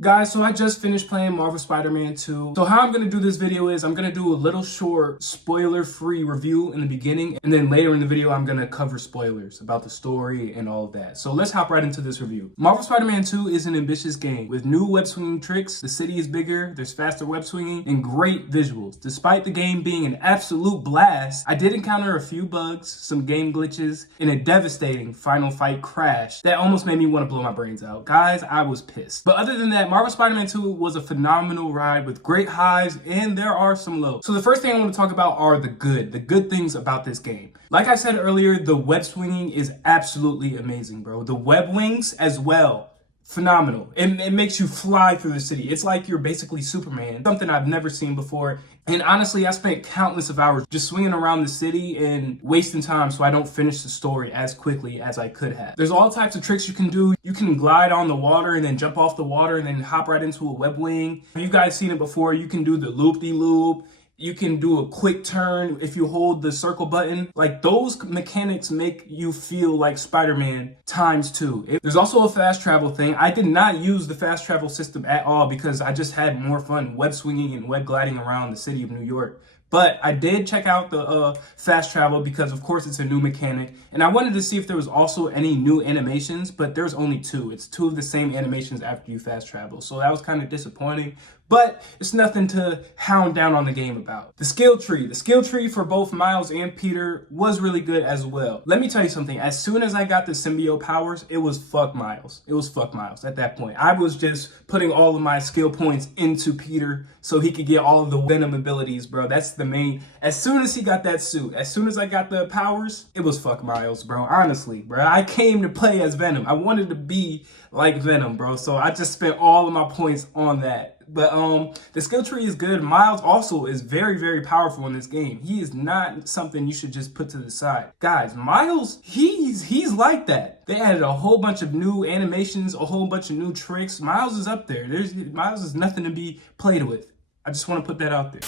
Guys, so I just finished playing Marvel Spider-Man 2. So how I'm going to do this video is I'm going to do a little short spoiler-free review in the beginning, and then later in the video I'm going to cover spoilers about the story and all of that. So let's hop right into this review. Marvel Spider-Man 2 is an ambitious game with new web-swinging tricks, the city is bigger, there's faster web-swinging, and great visuals. Despite the game being an absolute blast, I did encounter a few bugs, some game glitches, and a devastating final fight crash that almost made me want to blow my brains out. Guys, I was pissed. But other than that, Marvel Spider-Man 2 was a phenomenal ride with great highs, and there are some lows. So the first thing I want to talk about are the good things about this game. Like I said earlier, the web swinging is absolutely amazing, bro. The web wings as well. Phenomenal. It makes you fly through the city. It's like you're basically Superman, something I've never seen before. And honestly, I spent countless of hours just swinging around the city and wasting time so I don't finish the story as quickly as I could have. There's all types of tricks you can do. You can glide on the water and then jump off the water and then hop right into a web wing. You guys seen it before. You can do the loop-de-loop. You can do a quick turn if you hold the circle button. Like, those mechanics make you feel like Spider-Man ×2. There's also a fast travel thing. I did not use the fast travel system at all because I just had more fun web swinging and web gliding around the city of New York. But I did check out the fast travel because, of course, it's a new mechanic. And I wanted to see if there was also any new animations, but there's only two. It's two of the same animations after you fast travel. So that was kind of disappointing. But it's nothing to hound down on the game about. The skill tree for both Miles and Peter was really good as well. Let me tell you something. As soon as I got the symbiote powers, it was fuck Miles. It was fuck Miles at that point. I was just putting all of my skill points into Peter so he could get all of the Venom abilities, bro. That's the main. As soon as he got that suit, as soon as I got the powers, it was fuck Miles, bro. Honestly, bro. I came to play as Venom. I wanted to be like Venom, bro. So I just spent all of my points on that. But the skill tree is good. Miles also is very, very powerful in this game. He is not something you should just put to the side. Guys, Miles, he's like that. They added a whole bunch of new animations, a whole bunch of new tricks. Miles is up there. Miles is nothing to be played with. I just want to put that out there.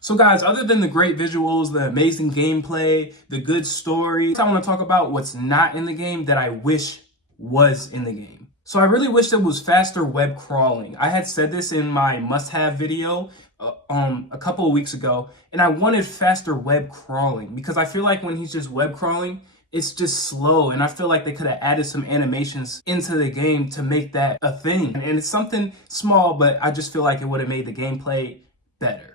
So guys, other than the great visuals, the amazing gameplay, the good story, I want to talk about what's not in the game that I wish was in the game. So I really wish there was faster web crawling. I had said this in my must-have video a couple of weeks ago, and I wanted faster web crawling because I feel like when he's just web crawling, it's just slow, and I feel like they could have added some animations into the game to make that a thing. And it's something small, but I just feel like it would have made the gameplay better.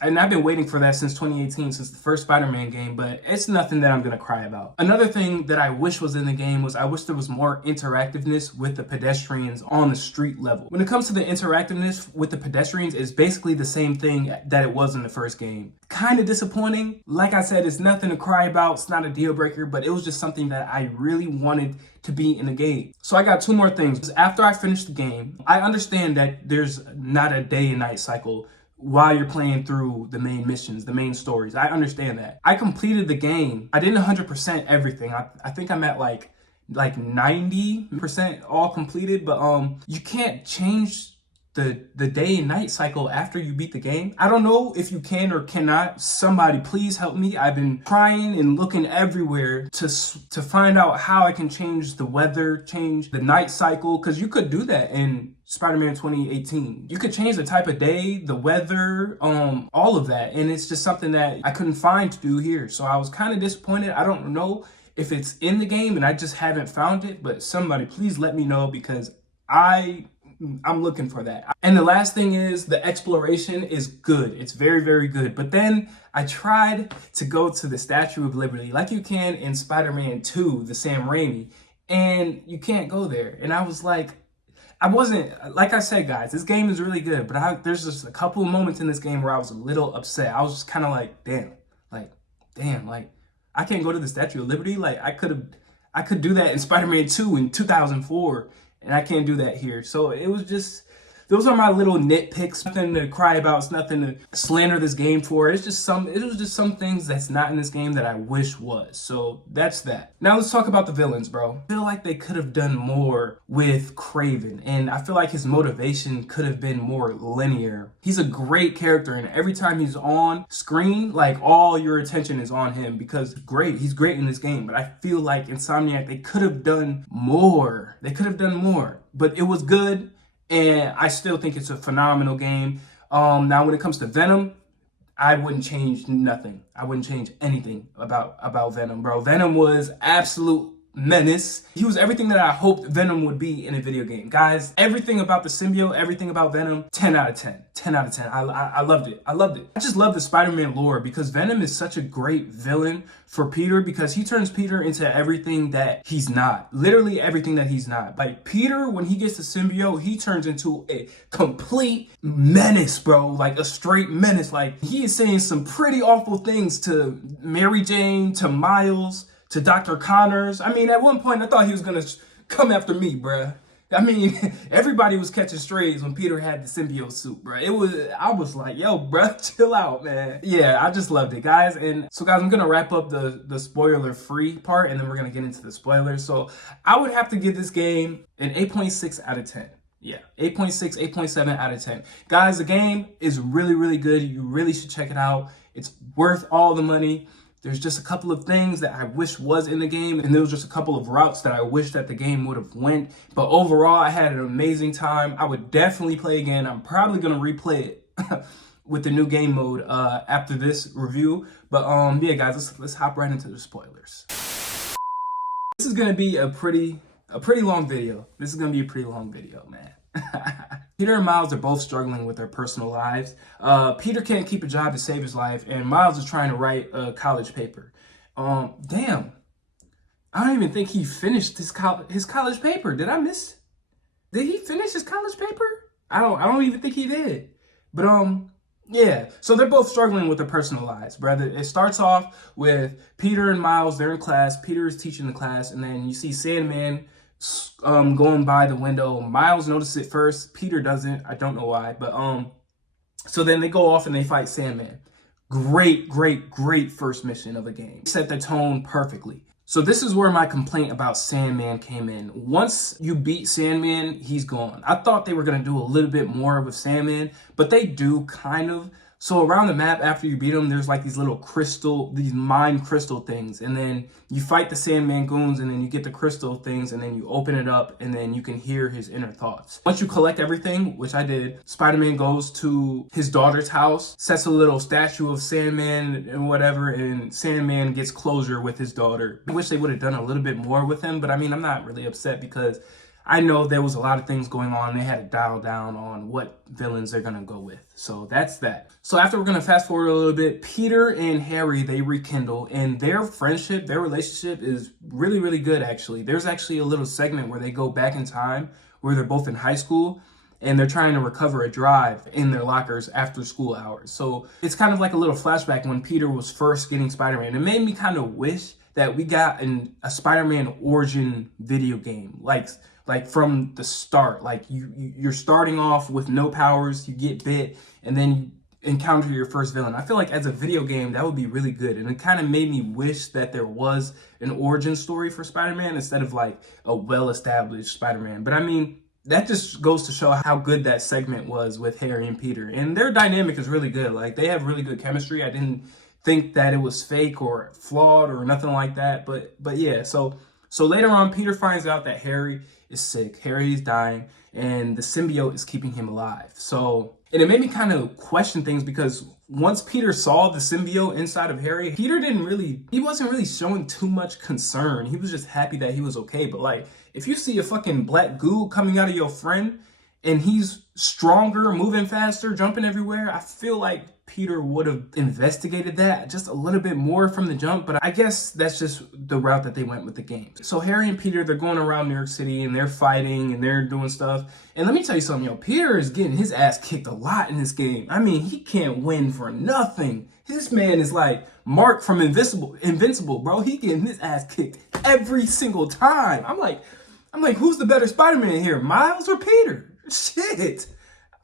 And I've been waiting for that since 2018, since the first Spider-Man game, but it's nothing that I'm going to cry about. Another thing that I wish was in the game was I wish there was more interactiveness with the pedestrians on the street level. When it comes to the interactiveness with the pedestrians, it's basically the same thing that it was in the first game. Kind of disappointing. Like I said, it's nothing to cry about. It's not a deal breaker, but it was just something that I really wanted to be in the game. So I got two more things. After I finished the game, I understand that there's not a day and night cycle while you're playing through the main missions, the main stories. I understand that. I completed the game. I didn't 100% everything. I think I'm at like 90% all completed, but you can't change the day and night cycle after you beat the game. I don't know if you can or cannot. Somebody please help me. I've been trying and looking everywhere to find out how I can change the weather, change the night cycle, because you could do that in Spider-Man 2018. You could change the type of day, the weather, all of that, and it's just something that I couldn't find to do here. So I was kind of disappointed. I don't know if it's in the game and I just haven't found it, but somebody please let me know because I'm looking for that. And the last thing is the exploration is good. It's very, very good. But then I tried to go to the Statue of Liberty like you can in Spider-Man 2, the Sam Raimi, and you can't go there. And I was like, like I said, guys, this game is really good, but there's just a couple of moments in this game where I was a little upset. I was just kind of like, damn, I can't go to the Statue of Liberty. Like, I could do that in Spider-Man 2 in 2004, and I can't do that here. So it was just those are my little nitpicks. Nothing to cry about. It's nothing to slander this game for. It was just some things that's not in this game that I wish was. So that's that. Now let's talk about the villains, bro. I feel like they could have done more with Craven, and I feel like his motivation could have been more linear. He's a great character, and every time he's on screen, like, all your attention is on him because he's great in this game. But I feel like Insomniac, they could have done more. But it was good. And I still think it's a phenomenal game. Now, when it comes to Venom, I wouldn't change nothing. I wouldn't change anything about Venom, bro. Venom was absolute menace. He was everything that I hoped Venom would be in a video game. Guys, everything about the symbiote, everything about Venom, 10 out of 10. 10 out of 10. I loved it. I just love the Spider-Man lore because Venom is such a great villain for Peter because he turns Peter into everything that he's not. Literally everything that he's not. Like, Peter, when he gets the symbiote, he turns into a complete menace, bro. Like, a straight menace. Like, he is saying some pretty awful things to Mary Jane, to Miles, to Dr. Connors. I mean, at one point, I thought he was going to come after me, bruh. I mean, everybody was catching strays when Peter had the symbiote suit, bruh. I was like, yo, bruh, chill out, man. Yeah, I just loved it, guys. And so, guys, I'm going to wrap up the spoiler-free part, and then we're going to get into the spoilers. So I would have to give this game an 8.6 out of 10. Yeah, 8.6, 8.7 out of 10. Guys, the game is really, really good. You really should check it out. It's worth all the money. There's just a couple of things that I wish was in the game, and there was just a couple of routes that I wish that the game would have went. But overall, I had an amazing time. I would definitely play again. I'm probably gonna replay it with the new game mode after this review. But yeah, guys, let's hop right into the spoilers. This is gonna be a pretty long video. Man. Peter and Miles are both struggling with their personal lives. Peter can't keep a job to save his life, and Miles is trying to write a college paper. Damn. I don't even think he finished his college paper. Did he finish his college paper? I don't even think he did. But yeah. So they're both struggling with their personal lives, brother. It starts off with Peter and Miles. They're in class. Peter is teaching the class, and then you see Sandman going by the window. Miles notices it first. Peter doesn't. I don't know why. But so then they go off and they fight Sandman. Great first mission of a game. Set the tone perfectly. So this is where my complaint about Sandman came in. Once you beat Sandman, he's gone. I thought they were going to do a little bit more with Sandman, but they do kind of. So around the map, after you beat him, there's like these little these mind crystal things. And then you fight the Sandman goons, and then you get the crystal things, and then you open it up, and then you can hear his inner thoughts. Once you collect everything, which I did, Spider-Man goes to his daughter's house, sets a little statue of Sandman and whatever, and Sandman gets closure with his daughter. I wish they would have done a little bit more with him, but I mean, I'm not really upset because I know there was a lot of things going on. They had to dial down on what villains they're going to go with. So that's that. So after we're going to fast forward a little bit, Peter and Harry, they rekindle, and their friendship, their relationship is really, really good, actually. There's actually a little segment where they go back in time where they're both in high school and they're trying to recover a drive in their lockers after school hours. So it's kind of like a little flashback when Peter was first getting Spider-Man. It made me kind of wish that we got a Spider-Man origin video game, like from the start. Like you're starting off with no powers, you get bit, and then you encounter your first villain. I feel like as a video game, that would be really good. And it kind of made me wish that there was an origin story for Spider-Man instead of like a well-established Spider-Man. But I mean, that just goes to show how good that segment was with Harry and Peter. And their dynamic is really good. Like, they have really good chemistry. I didn't think that it was fake or flawed or nothing like that. But yeah, so later on, Peter finds out that Harry is sick. Harry is dying, and the symbiote is keeping him alive. So, and it made me kind of question things because once Peter saw the symbiote inside of Harry, he wasn't really showing too much concern. He was just happy that he was okay. But like, if you see a fucking black goo coming out of your friend and he's stronger, moving faster, jumping everywhere, I feel like Peter would have investigated that just a little bit more from the jump, but I guess that's just the route that they went with the game. So Harry and Peter, they're going around New York City and they're fighting and they're doing stuff. And let me tell you something, yo, Peter is getting his ass kicked a lot in this game. I mean, he can't win for nothing. This man is like Mark from Invincible, bro. He getting his ass kicked every single time. I'm like, who's the better Spider-Man here, Miles or Peter? Shit.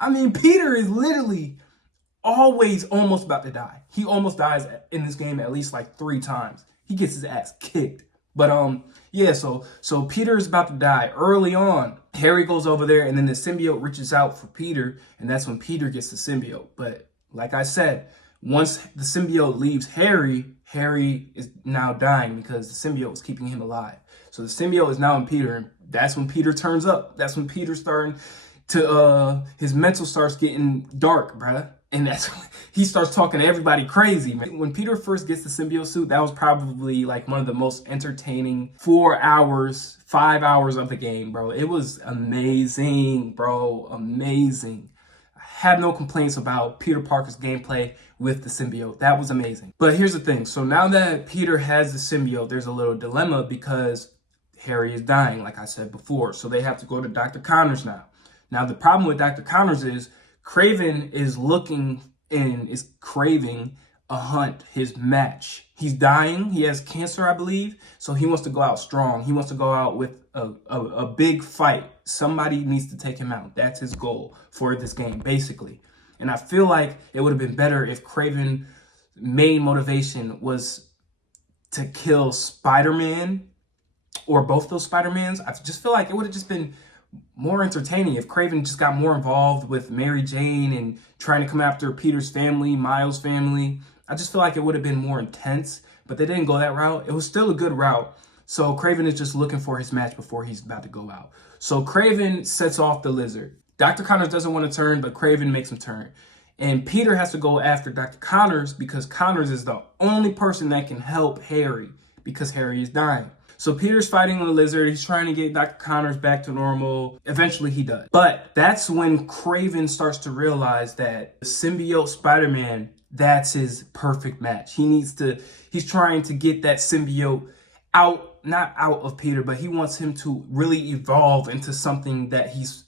I mean, Peter is literally always almost about to die. He almost dies in this game at least like 3 times. He gets his ass kicked. But yeah, so Peter is about to die early on. Harry goes over there, and then the symbiote reaches out for Peter, and that's when Peter gets the symbiote. But like I said, once the symbiote leaves Harry, Harry is now dying because the symbiote was keeping him alive. So the symbiote is now in Peter, and that's when Peter turns up. That's when Peter's starting to his mental starts getting dark, bruh. And that's when he starts talking to everybody crazy, man. When Peter first gets the symbiote suit, that was probably like one of the most entertaining 4 hours, 5 hours of the game, bro. It was amazing, bro. Amazing. I have no complaints about Peter Parker's gameplay with the symbiote. That was amazing. But here's the thing. So now that Peter has the symbiote, there's a little dilemma because Harry is dying, like I said before. So they have to go to Dr. Connors now. Now, the problem with Dr. Connors is Craven is looking and is craving a hunt, his match. He's dying. He has cancer, I believe. So he wants to go out strong. He wants to go out with a big fight. Somebody needs to take him out. That's his goal for this game, basically. And I feel like it would have been better if Craven's main motivation was to kill Spider-Man or both those Spider-Mans. I just feel like it would have just been more entertaining if Craven just got more involved with Mary Jane and trying to come after Peter's family, Miles' family. I just feel like it would have been more intense, but they didn't go that route. It was still a good route. So Craven is just looking for his match before he's about to go out. So Craven sets off the lizard. Dr. Connors doesn't want to turn, but Craven makes him turn. And Peter has to go after Dr. Connors because Connors is the only person that can help Harry because Harry is dying. So Peter's fighting the lizard. He's trying to get Dr. Connors back to normal. Eventually he does. But that's when Craven starts to realize that the symbiote Spider-Man, that's his perfect match. He's trying to get that symbiote out, not out of Peter, but he wants him to really evolve into something that he's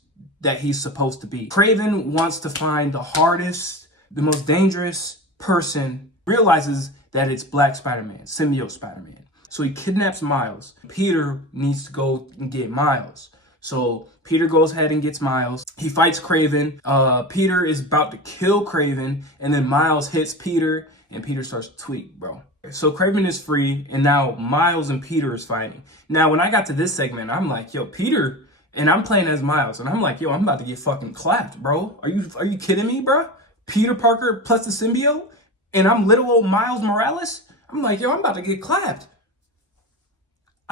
supposed to be. Craven wants to find the hardest, the most dangerous person, realizes that it's Black Spider-Man, symbiote Spider-Man. So he kidnaps Miles. Peter needs to go and get Miles. So Peter goes ahead and gets Miles. He fights Craven. Peter is about to kill Craven, and then Miles hits Peter, and Peter starts to tweak, bro. So Craven is free, and now Miles and Peter is fighting. Now, when I got to this segment, I'm like, yo, Peter, and I'm playing as Miles, and I'm like, yo, I'm about to get fucking clapped, bro. Are you kidding me, bro? Peter Parker plus the symbiote, and I'm little old Miles Morales? I'm like, yo, I'm about to get clapped.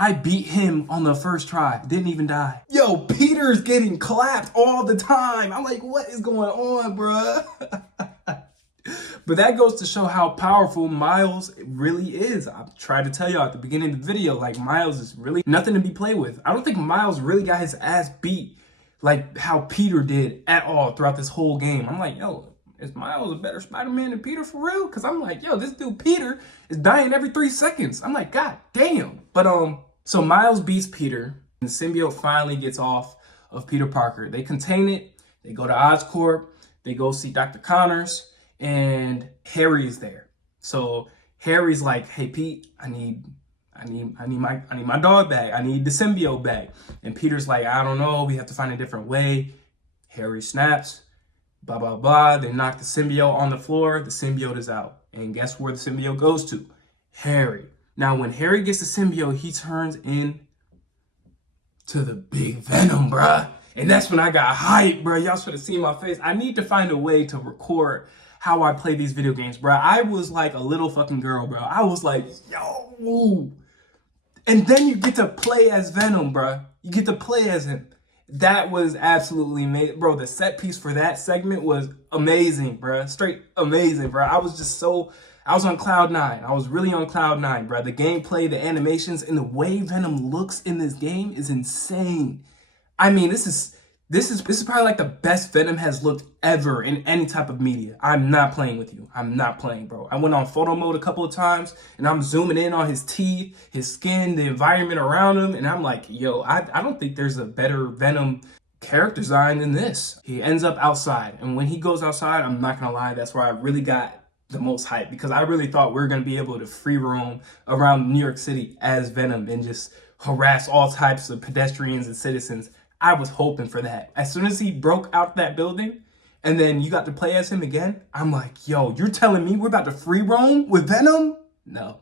I beat him on the first try. Didn't even die. Yo, Peter's getting clapped all the time. I'm like, what is going on, bruh? But that goes to show how powerful Miles really is. I tried to tell y'all at the beginning of the video, like, Miles is really nothing to be played with. I don't think Miles really got his ass beat like how Peter did at all throughout this whole game. I'm like, yo, is Miles a better Spider-Man than Peter for real? Because I'm like, yo, this dude Peter is dying every 3 seconds. I'm like, god damn. But so Miles beats Peter, and the symbiote finally gets off of Peter Parker. They contain it. They go to Oscorp. They go see Dr. Connors, and Harry is there. So Harry's like, hey Pete, I need my dog back. I need the symbiote back. And Peter's like, I don't know. We have to find a different way. Harry snaps. Blah blah blah. They knock the symbiote on the floor. The symbiote is out. And guess where the symbiote goes to? Harry. Now, when Harry gets the symbiote, he turns in to the big Venom, bruh. And that's when I got hyped, bruh. Y'all should have seen my face. I need to find a way to record how I play these video games, bruh. I was like a little fucking girl, bro. I was like, yo. And then you get to play as Venom, bruh. You get to play as him. That was absolutely amazing. Bro, the set piece for that segment was amazing, bruh. Straight amazing, bruh. I was on cloud 9. I was really on cloud 9, bro. The gameplay, the animations, and the way Venom looks in this game is insane. I mean, this is probably like the best Venom has looked ever in any type of media. I'm not playing with you. I'm not playing, bro. I went on photo mode a couple of times, and I'm zooming in on his teeth, his skin, the environment around him, and I'm like, yo, I don't think there's a better Venom character design than this. He ends up outside, and when he goes outside, I'm not gonna lie, that's where I really got the most hype, because I really thought we were going to be able to free roam around New York City as Venom and just harass all types of pedestrians and citizens. I was hoping for that. As soon as he broke out that building And then you got to play as him again. I'm like, yo, you're telling me we're about to free roam with Venom? No.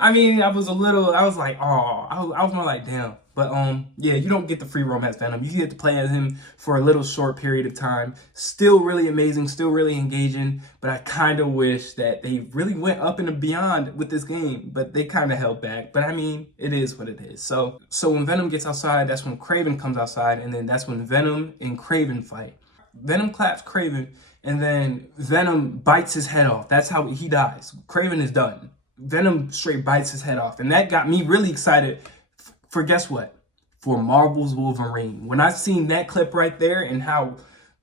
I mean, I was like, oh, I was more like, damn. But yeah, you don't get the free roam as Venom. You get to play as him for a little short period of time. Still really amazing, still really engaging. But I kind of wish that they really went up and beyond with this game. But they kind of held back. But I mean, it is what it is. So when Venom gets outside, that's when Craven comes outside. And then that's when Venom and Craven fight. Venom claps Craven. And then Venom bites his head off. That's how he dies. Craven is done. Venom straight bites his head off. And that got me really excited for guess what? For Marvel's Wolverine. When I seen that clip right there and how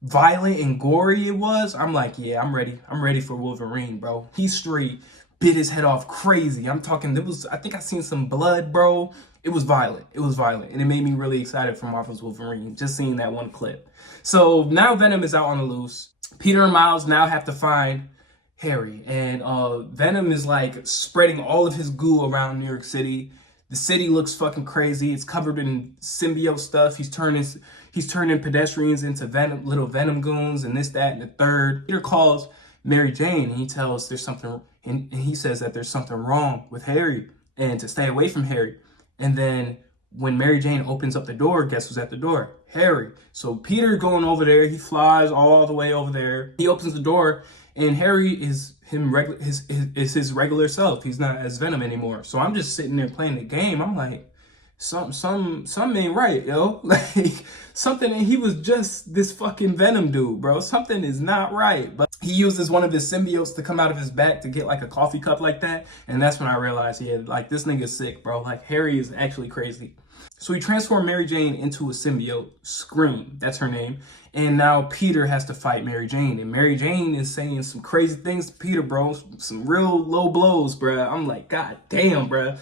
violent and gory it was, I'm like, yeah, I'm ready. I'm ready for Wolverine, bro. He straight bit his head off crazy. I'm talking, I think I seen some blood, bro. It was violent. It was violent. And it made me really excited for Marvel's Wolverine, just seeing that one clip. So now Venom is out on the loose. Peter and Miles now have to find Harry. And Venom is like spreading all of his goo around New York City. The city looks fucking crazy. It's covered in symbiote stuff. He's turning pedestrians into little Venom goons and this, that, and the third. Peter calls Mary Jane and he tells there's something, and he says that there's something wrong with Harry and to stay away from Harry. And then when Mary Jane opens up the door, guess who's at the door? Harry. So Peter going over there, he flies all the way over there. He opens the door and Harry is his regular self. He's not as Venom anymore. So I'm just sitting there playing the game. I'm like, something ain't right, yo. Like something, and he was just this fucking Venom dude, bro. Something is not right. But he uses one of his symbiotes to come out of his back to get like a coffee cup like that. And that's when I realized, yeah, like this nigga's sick, bro. Like Harry is actually crazy. So he transformed Mary Jane into a symbiote, Scream, that's her name. And now Peter has to fight Mary Jane. And Mary Jane is saying some crazy things to Peter, bro. Some real low blows, bro. I'm like, God damn, bro.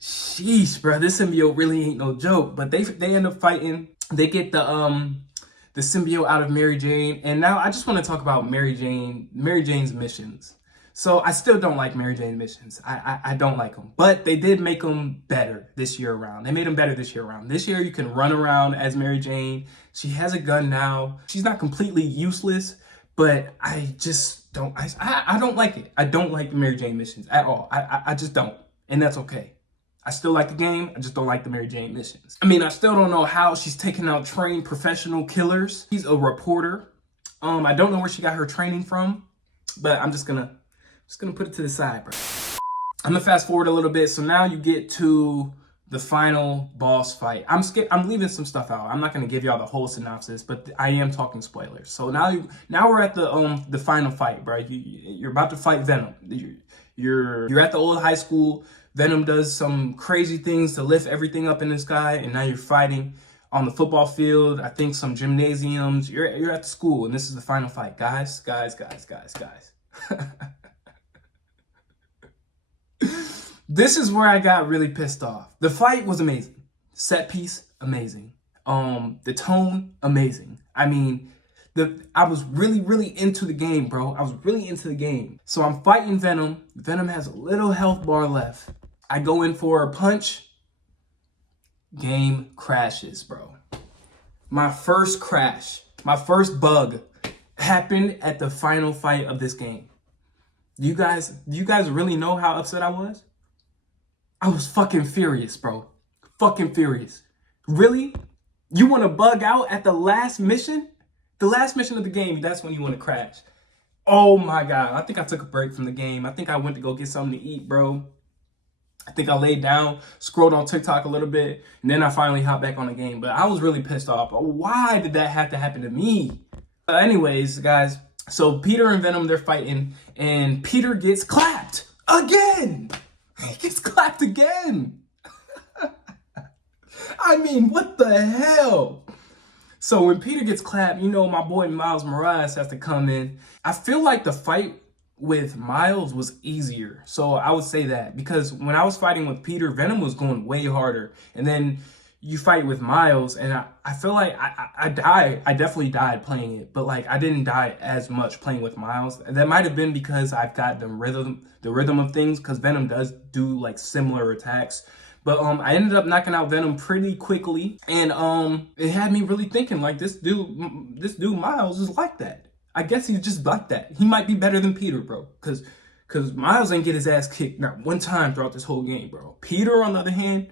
Sheesh, bro. This symbiote really ain't no joke. But they end up fighting. They get the symbiote out of Mary Jane. And now I just want to talk about Mary Jane's missions. So I still don't like Mary Jane's missions. I don't like them. But they did make them better this year around. They made them better this year around. This year you can run around as Mary Jane. She has a gun now. She's not completely useless, but I just don't. I don't like it. I don't like the Mary Jane missions at all. I just don't. And that's okay. I still like the game. I just don't like the Mary Jane missions. I mean, I still don't know how she's taking out trained professional killers. She's a reporter. I don't know where she got her training from, but I'm just gonna put it to the side, bro. I'm gonna fast forward a little bit. So now you get to the final boss fight. I'm leaving some stuff out. I'm not gonna give y'all the whole synopsis, but I am talking spoilers. So now we're at the final fight, bro. You're about to fight Venom. You're at the old high school. Venom does some crazy things to lift everything up in the sky, and now you're fighting on the football field. I think some gymnasiums. You're at the school, and this is the final fight, guys. This is where I got really pissed off. The fight was amazing. Set piece, amazing. The tone, amazing. I mean, I was really into the game, bro. I was really into the game. So I'm fighting Venom. Venom has a little health bar left. I go in for a punch. Game crashes, bro. My first crash, my first bug happened at the final fight of this game. Do you guys really know how upset I was? I was fucking furious, bro. Fucking furious. Really? You want to bug out at the last mission? The last mission of the game, that's when you want to crash. Oh my God. I think I took a break from the game. I think I went to go get something to eat, bro. I think I laid down, scrolled on TikTok a little bit, and then I finally hopped back on the game. But I was really pissed off. Why did that have to happen to me? Anyways, guys, so Peter and Venom, they're fighting, and Peter gets clapped again. He gets clapped again. I mean, what the hell? So when Peter gets clapped, you know my boy Miles Morales has to come in. I feel like the fight with Miles was easier. So I would say that, because when I was fighting with Peter, Venom was going way harder. And then you fight with Miles, and I feel like I died. I definitely died playing it, but like I didn't die as much playing with Miles. And that might have been because I've got the rhythm of things, because Venom does do like similar attacks. But I ended up knocking out Venom pretty quickly, and it had me really thinking, like, this dude Miles is like that. I guess he's just like that. He might be better than Peter, bro, because Miles ain't get his ass kicked not one time throughout this whole game, bro. Peter, on the other hand,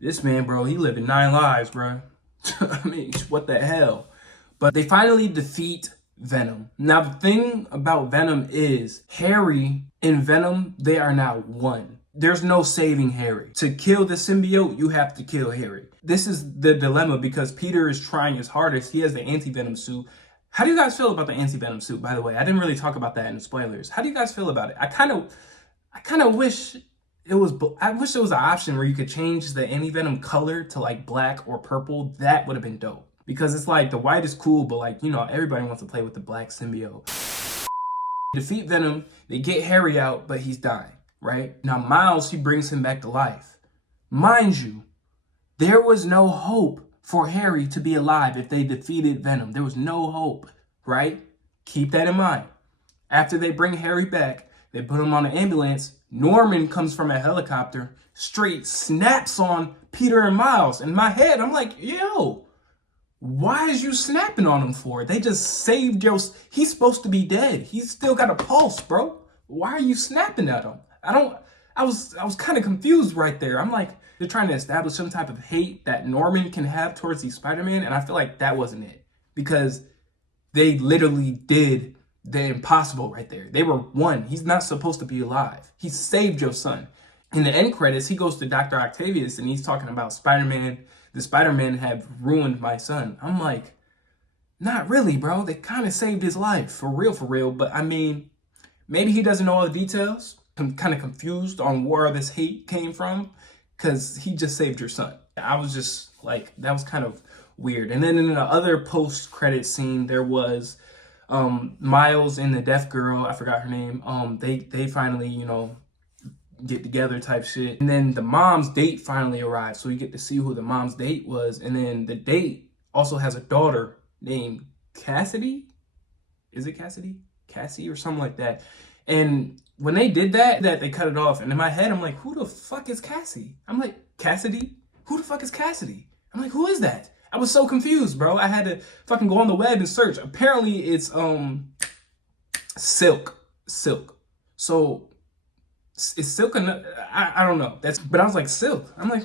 this man, bro, he living 9 lives, bro. I mean, what the hell? But they finally defeat Venom. Now, the thing about Venom is Harry and Venom, they are now one. There's no saving Harry. To kill the symbiote, you have to kill Harry. This is the dilemma because Peter is trying his hardest. He has the anti-venom suit. How do you guys feel about the anti-venom suit, by the way? I didn't really talk about that in the spoilers. How do you guys feel about it? I kind of wish it was, I wish there was an option where you could change the anti-venom color to like black or purple. That would have been dope. Because it's like the white is cool, but like, you know, everybody wants to play with the black symbiote. Defeat Venom, they get Harry out, but he's dying, right? Now Miles, he brings him back to life. Mind you, there was no hope for Harry to be alive if they defeated Venom. There was no hope, right? Keep that in mind. After they bring Harry back, they put him on an ambulance. Norman comes from a helicopter, straight snaps on Peter and Miles. In my head, I'm like, yo, why is you snapping on him for? They just saved your... He's supposed to be dead. He's still got a pulse, bro. Why are you snapping at him? I was kind of confused right there. I'm like, they're trying to establish some type of hate that Norman can have towards the Spider-Man, and I feel like that wasn't it. Because they literally did the impossible right there. They were one. He's not supposed to be alive. He saved your son. In the end credits, he goes to Dr. Octavius, and he's talking about Spider-Man. The Spider-Man have ruined my son. I'm like, not really, bro. They kind of saved his life, for real. But I mean, maybe he doesn't know all the details. I'm kind of confused on where this hate came from, because he just saved your son. I was just like, that was kind of weird. And then in the other post-credit scene, there was Miles and the deaf girl, I forgot her name. They finally, you know, get together type shit. And then the mom's date finally arrived, so you get to see who the mom's date was. And then the date also has a daughter named Cassidy. Is it Cassidy? Cassie or something like that. And when they did that they cut it off. And in my head, I'm like, who the fuck is Cassie? I'm like, Cassidy? Who the fuck is Cassidy? I'm like, who is that? I was so confused, bro. I had to fucking go on the web and search. Apparently it's Silk. So is Silk I don't know. But I was like, Silk. I'm like,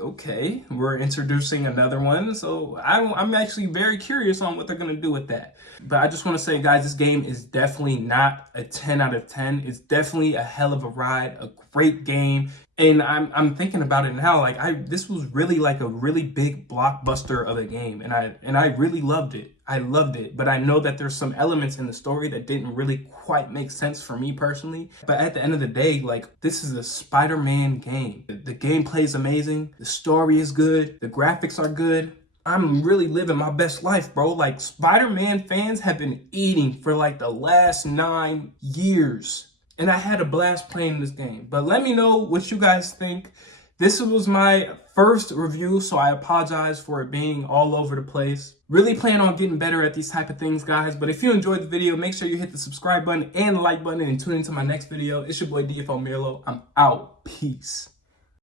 okay. We're introducing another one. So I'm actually very curious on what they're gonna do with that. But I just want to say, guys, this game is definitely not a 10 out of 10. It's definitely a hell of a ride, a great game. And I'm thinking about it now, like this was really like a really big blockbuster of a game, and I really loved it. I loved it, but I know that there's some elements in the story that didn't really quite make sense for me personally. But at the end of the day, like, this is a Spider-Man game. The gameplay is amazing, the story is good, the graphics are good. I'm really living my best life, bro. Like, Spider-Man fans have been eating for like the last 9 years. And I had a blast playing this game. But let me know what you guys think. This was my first review, so I apologize for it being all over the place. Really plan on getting better at these type of things, guys. But if you enjoyed the video, make sure you hit the subscribe button and the like button and tune into my next video. It's your boy DFO Mirlo. I'm out. Peace.